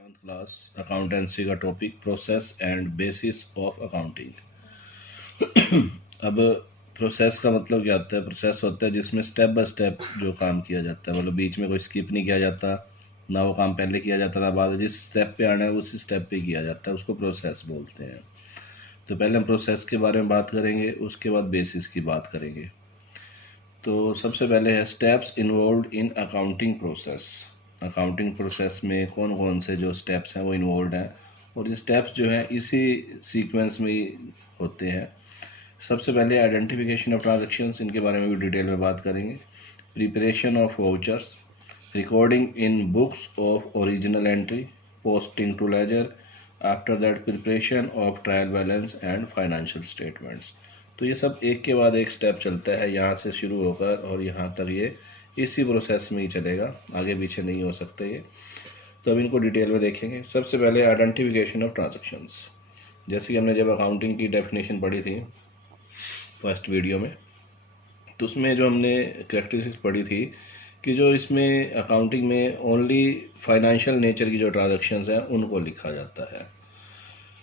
11th class accountancy का topic process and bases of accounting. अब process का मतलब क्या होता है? प्रोसेस होता है जिसमें स्टेप बाय स्टेप जो काम किया जाता है, मतलब बीच में कोई स्किप नहीं किया जाता, ना वो काम पहले किया जाता ना बाद। जिस स्टेप पे आना है उसी स्टेप पे किया जाता है, उसको प्रोसेस बोलते हैं। तो पहले हम प्रोसेस के बारे में बात करेंगे, उसके बाद बेसिस की बात करेंगे। तो सबसे पहले है steps involve in accounting process. Accounting process में कौन कौन से जो स्टेप्स हैं वो इन्वॉल्व हैं, और ये स्टेप्स जो हैं इसी सीक्वेंस में ही होते हैं। सबसे पहले आइडेंटिफिकेशन ऑफ ट्रांजैक्शंस, इनके बारे में भी डिटेल में बात करेंगे। Preparation of vouchers, recording in books of original entry, posting to ledger, after that preparation of trial balance and financial statements. तो ये सब एक के बाद एक स्टेप चलता है, यहाँ से शुरू होकर और यहाँ तक ये इसी प्रोसेस में ही चलेगा, आगे पीछे नहीं हो सकते ये। तो अब इनको डिटेल में देखेंगे। सबसे पहले आइडेंटिफिकेशन ऑफ ट्रांजैक्शंस। जैसे कि हमने जब अकाउंटिंग की डेफिनेशन पढ़ी थी फर्स्ट वीडियो में, तो उसमें जो हमने कैरेक्टरिस्टिक्स पढ़ी थी कि जो इसमें अकाउंटिंग में ओनली फाइनेंशियल नेचर की जो ट्रांजैक्शंस हैं उनको लिखा जाता है।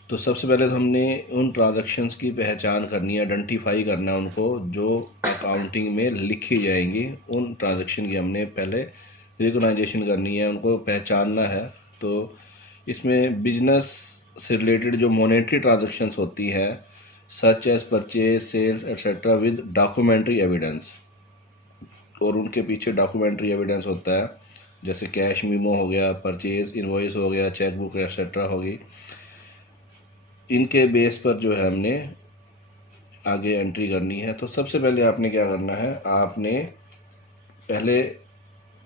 तो सबसे पहले तो हमने उन ट्रांजैक्शंस की पहचान करनी है, आइडेंटिफाई करना है उनको, जो अकाउंटिंग में लिखी जाएंगी। उन ट्रांजैक्शन की हमने पहले रिकॉग्नाइजेशन करनी है, उनको पहचानना है। तो इसमें बिजनेस से रिलेटेड जो मॉनेटरी ट्रांजैक्शंस होती हैं, such as purchase, sales etcetera, with documentary evidence, और उनके पीछे डॉक्यूमेंट्री एविडेंस होता है, जैसे कैश मीमो हो गया, परचेज इनवॉइस हो गया, चेक बुक एट्सेट्रा होगी। इनके बेस पर जो है हमने आगे एंट्री करनी है। तो सबसे पहले आपने क्या करना है, आपने पहले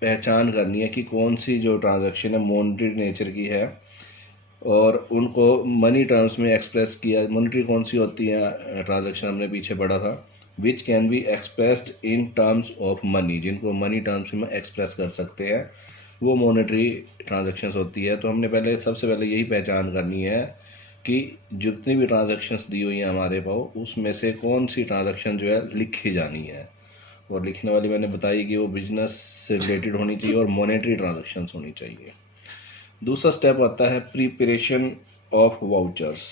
पहचान करनी है कि कौन सी जो ट्रांजैक्शन है मॉनेटरी नेचर की है, और उनको मनी टर्म्स में एक्सप्रेस किया। मॉनेटरी कौन सी होती है ट्रांजैक्शन, हमने पीछे पढ़ा था, which can be expressed in terms of money, जिनको मनी टर्म्स में एक्सप्रेस कर सकते हैं, वो मॉनेटरी ट्रांजैक्शंस होती है। तो हमने पहले सबसे पहले यही पहचान करनी है कि जितनी भी ट्रांजैक्शंस दी हुई हैं हमारे पास, उसमें से कौन सी ट्रांजैक्शन जो है लिखी जानी है। और लिखने वाली मैंने बताई कि वो बिजनेस से रिलेटेड होनी चाहिए और मॉनेटरी ट्रांजैक्शंस होनी चाहिए। दूसरा स्टेप आता है preparation of vouchers.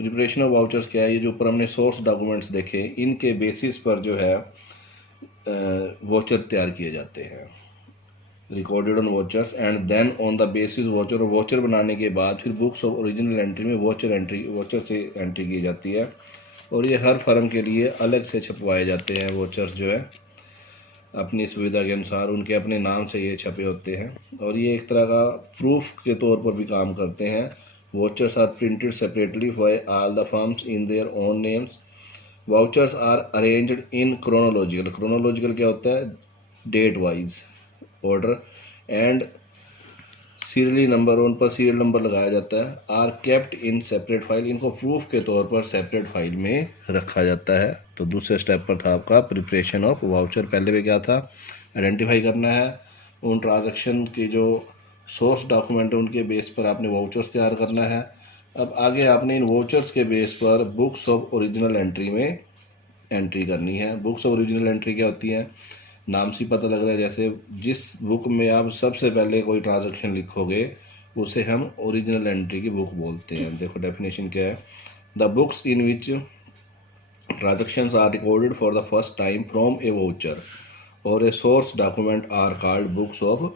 Preparation of vouchers क्या है? ये जो ऊपर हमने सोर्स डॉक्यूमेंट्स देखे, इनके बेसिस पर जो है वाउचर तैयार किए जाते हैं, recorded on vouchers, and then on the basis voucher, और वाउचर बनाने के बाद फिर बुक्स ऑफ ओरिजिनल एंट्री में वाउचर से एंट्री की जाती है। और ये हर फर्म के लिए अलग से छपवाए जाते हैं वाउचर्स, जो है अपनी सुविधा के अनुसार उनके अपने नाम से ये छपे होते हैं, और ये एक तरह का प्रूफ के तौर पर भी काम करते हैं। Vouchers are printed separately for all the firms in their own names. Vouchers are arranged in chronological क्या होता है? Date wise order, and serially number, उन पर सीरियल नंबर लगाया जाता है। Are kept in separate file, इनको प्रूफ के तौर पर सेपरेट फाइल में रखा जाता है। तो दूसरे स्टेप पर था आपका प्रिपरेशन ऑफ वाउचर। पहले भी क्या था? आइडेंटिफाई करना है उन ट्रांजैक्शन के जो सोर्स डॉक्यूमेंट है, उनके बेस पर आपने वाउचर्स तैयार करना है। अब आगे आपने इन वाउचर्स के बेस पर बुक्स ऑफ ओरिजिनल एंट्री में एंट्री करनी है। बुक्स ऑफ ओरिजिनल एंट्री क्या होती है? नाम से पता लग रहा है, जैसे जिस बुक में आप सबसे पहले कोई ट्रांजैक्शन लिखोगे उसे हम ओरिजिनल एंट्री की बुक बोलते हैं। देखो डेफिनेशन क्या है, the books in which transactions are recorded for the first time from a voucher और a source document are called books of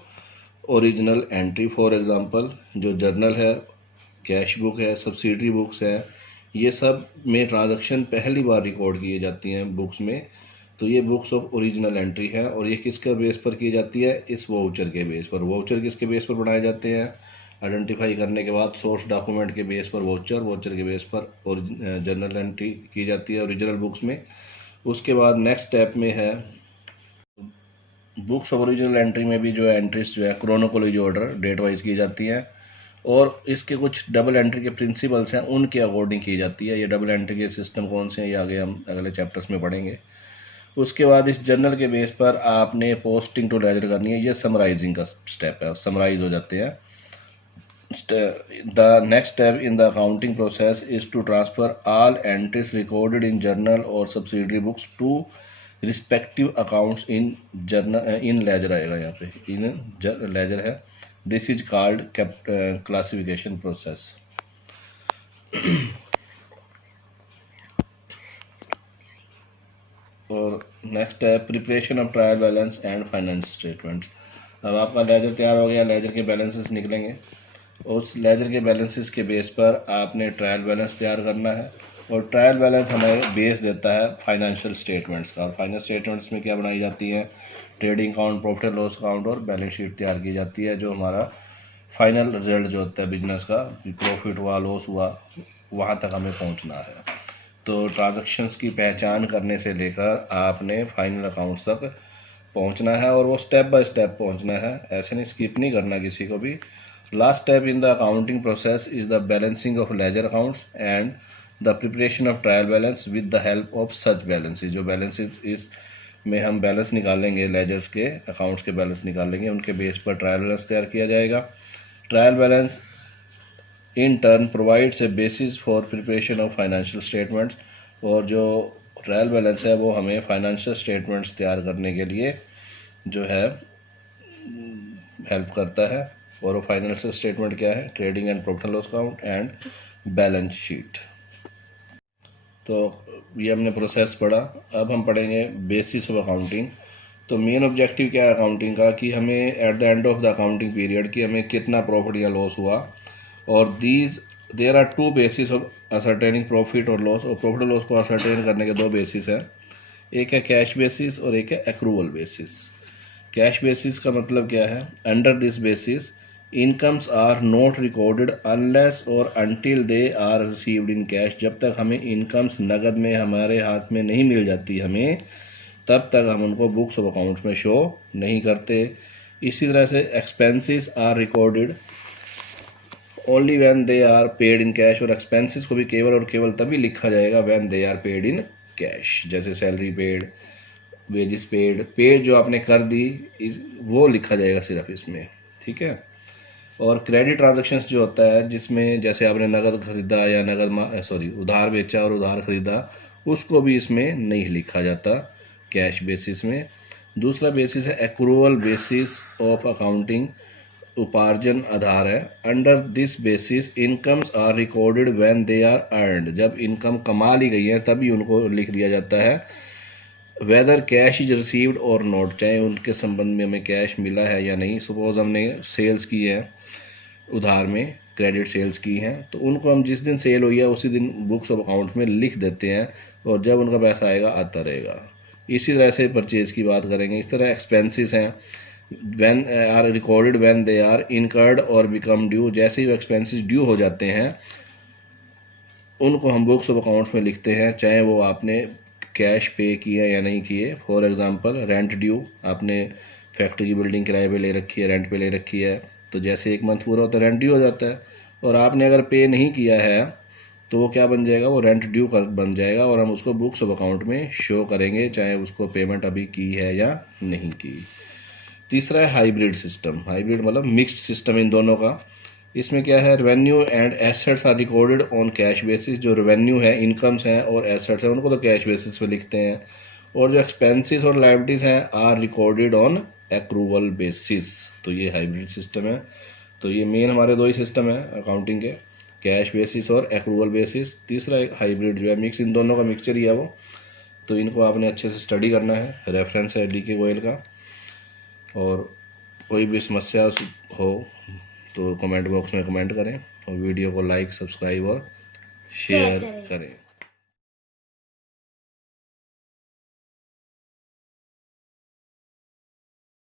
original entry. For example, जो जर्नल है, कैश बुक है, सब्सिडरी बुक्स हैं, ये सब में ट्रांजैक्शन पहली बार record की जाती हैं बुक्स में, तो ये बुक्स ऑफ ओरिजिनल एंट्री है। और ये किसके बेस पर की जाती है? इस वाउचर के बेस पर। वाउचर किसके बेस पर बनाए जाते हैं? आइडेंटिफाई करने के बाद सोर्स डॉक्यूमेंट के बेस पर वाउचर के बेस पर और जर्नल एंट्री की जाती है ओरिजिनल बुक्स में। उसके बाद नेक्स्ट स्टेप में है बुक्स ऑफ ओरिजिनल एंट्री में भी जो है एंट्रीज जो है क्रोनोलॉजी ऑर्डर डेट वाइज की जाती हैं, और इसके कुछ डबल एंट्री के प्रिंसिपल्स हैं, उनके अकॉर्डिंग की जाती है। ये डबल एंट्री के सिस्टम कौन से हैं ये आगे हम अगले चैप्टर्स में पढ़ेंगे। उसके बाद इस जर्नल के बेस पर आपने पोस्टिंग टू लेजर करनी है, ये समराइजिंग का स्टेप है, समराइज हो जाते हैं। The next step in the accounting process is to transfer all entries recorded in journal और subsidiary books to respective accounts in journal in ledger आएगा, यहाँ पे इन लेजर है, this is called classification process. और next है preparation of trial balance and finance statements. अब आपका laser तैयार हो गया, लेजर के बैलेंसेस निकलेंगे। उस लेजर के बैलेंसेस के बेस पर आपने ट्रायल बैलेंस तैयार करना है, और ट्रायल बैलेंस हमें बेस देता है फाइनेंशियल स्टेटमेंट्स का। और फाइनेंशियल स्टेटमेंट्स में क्या बनाई जाती है, trading account, profit and loss account और बैलेंस शीट तैयार की जाती है, जो हमारा फाइनल रिजल्ट जो होता है बिजनेस का, प्रॉफिट हुआ लॉस हुआ, वहाँ तक हमें पहुँचना है। तो ट्रांजैक्शंस की पहचान करने से लेकर आपने फाइनल अकाउंट्स तक पहुंचना है, और वो स्टेप बाय स्टेप पहुंचना है, ऐसे नहीं स्किप नहीं करना किसी को भी। Last step in the accounting process is the balancing of ledger accounts and the preparation of trial balance with the help of such balances. जो बैलेंसेज इस में हम बैलेंस निकालेंगे, लेजर्स के अकाउंट्स के बैलेंस निकालेंगे, उनके बेस पर ट्रायल बैलेंस तैयार किया जाएगा। Trial balance in turn provides a basis for preparation of financial statements. और जो ट्रायल बैलेंस है वो हमें फाइनेंशियल स्टेटमेंट्स तैयार करने के लिए जो है हेल्प करता है। और वो फाइनेंशियल स्टेटमेंट क्या है, trading and profit and loss account and balance sheet. तो ये हमने प्रोसेस पढ़ा। अब हम पढ़ेंगे बेसिस ऑफ अकाउंटिंग। तो मेन ऑब्जेक्टिव क्या है अकाउंटिंग का, कि हमें at the end of the accounting period कि हमें कितना प्रॉफिट या लॉस हुआ। और there are two basis of ascertaining profit और लॉस। और प्रॉफिट और लॉस को असरटेन करने के दो बेसिस हैं, एक है कैश बेसिस और एक है एक्रूवल बेसिस। कैश बेसिस का मतलब क्या है, under this basis incomes are not recorded unless और until they are received in cash. जब तक हमें इनकम्स नगद में हमारे हाथ में नहीं मिल जाती हमें, तब तक हम उनको बुक्स ऑफ अकाउंट्स में शो नहीं करते। इसी तरह से expenses are recorded only when they are paid in cash. और एक्सपेंसेस को भी केवल और केवल तभी लिखा जाएगा when they are paid in cash. जैसे सैलरी पेड, वेजेस पेड जो आपने कर दी, वो लिखा जाएगा सिर्फ इसमें, ठीक है। और क्रेडिट ट्रांजैक्शंस जो होता है, जिसमें जैसे आपने नगद खरीदा या उधार बेचा और उधार खरीदा, उसको भी इसमें नहीं लिखा जाता कैश बेसिस में। दूसरा बेसिस है एक्रूवल बेसिस ऑफ अकाउंटिंग, उपार्जन आधार है। Under this basis incomes are recorded when they are earned. जब इनकम कमा ली गई है तभी उनको लिख दिया जाता है। वेदर कैश इज रिसीव्ड और नॉट, चाहे उनके संबंध में हमें कैश मिला है या नहीं। सपोज हमने सेल्स की है उधार में, क्रेडिट सेल्स की हैं, तो उनको हम जिस दिन सेल हुई है उसी दिन बुक्स ऑफ अकाउंट्स में लिख देते हैं, और जब उनका पैसा आएगा आता रहेगा। इसी तरह से परचेज की बात करेंगे। इस तरह एक्सपेंसेस हैं, when are recorded when they are incurred और बिकम ड्यू। जैसे ही वो एक्सपेंसेस ड्यू हो जाते हैं उनको हम बुक्स ऑफ अकाउंट्स में लिखते हैं, चाहे वो आपने कैश पे किए या नहीं किए। फॉर एग्जांपल रेंट ड्यू, आपने फैक्ट्री की बिल्डिंग किराए पे ले रखी है, रेंट पे ले रखी है, तो जैसे एक मंथ पूरा होता है रेंट ड्यू हो जाता है। और आपने अगर पे नहीं किया है तो वो क्या बन जाएगा, वो रेंट ड्यू बन जाएगा, और हम उसको बुक्स ऑफ अकाउंट में शो करेंगे, चाहे उसको पेमेंट अभी की है या नहीं की। तीसरा है हाइब्रिड सिस्टम। हाइब्रिड मतलब मिक्स्ड सिस्टम इन दोनों का। इसमें क्या है, revenue and assets are recorded on cash basis. जो रेवेन्यू है, इनकम्स हैं और एसेट्स हैं, उनको तो कैश बेसिस पे लिखते हैं। और जो एक्सपेंसेस और लायबिलिटीज़ हैं are recorded on accrual basis. तो ये हाइब्रिड सिस्टम है। तो ये मेन हमारे दो ही सिस्टम है अकाउंटिंग के, कैश बेसिस और एक्रूवल बेसिस। तीसरा एक हाइब्रिड जो है, मिक्स, इन दोनों का मिक्सचर ही है वो। तो इनको आपने अच्छे से स्टडी करना है। रेफरेंस है DK गोयल का। और कोई भी समस्या हो तो कमेंट बॉक्स में कमेंट करें, और वीडियो को लाइक, सब्सक्राइब और शेयर करें।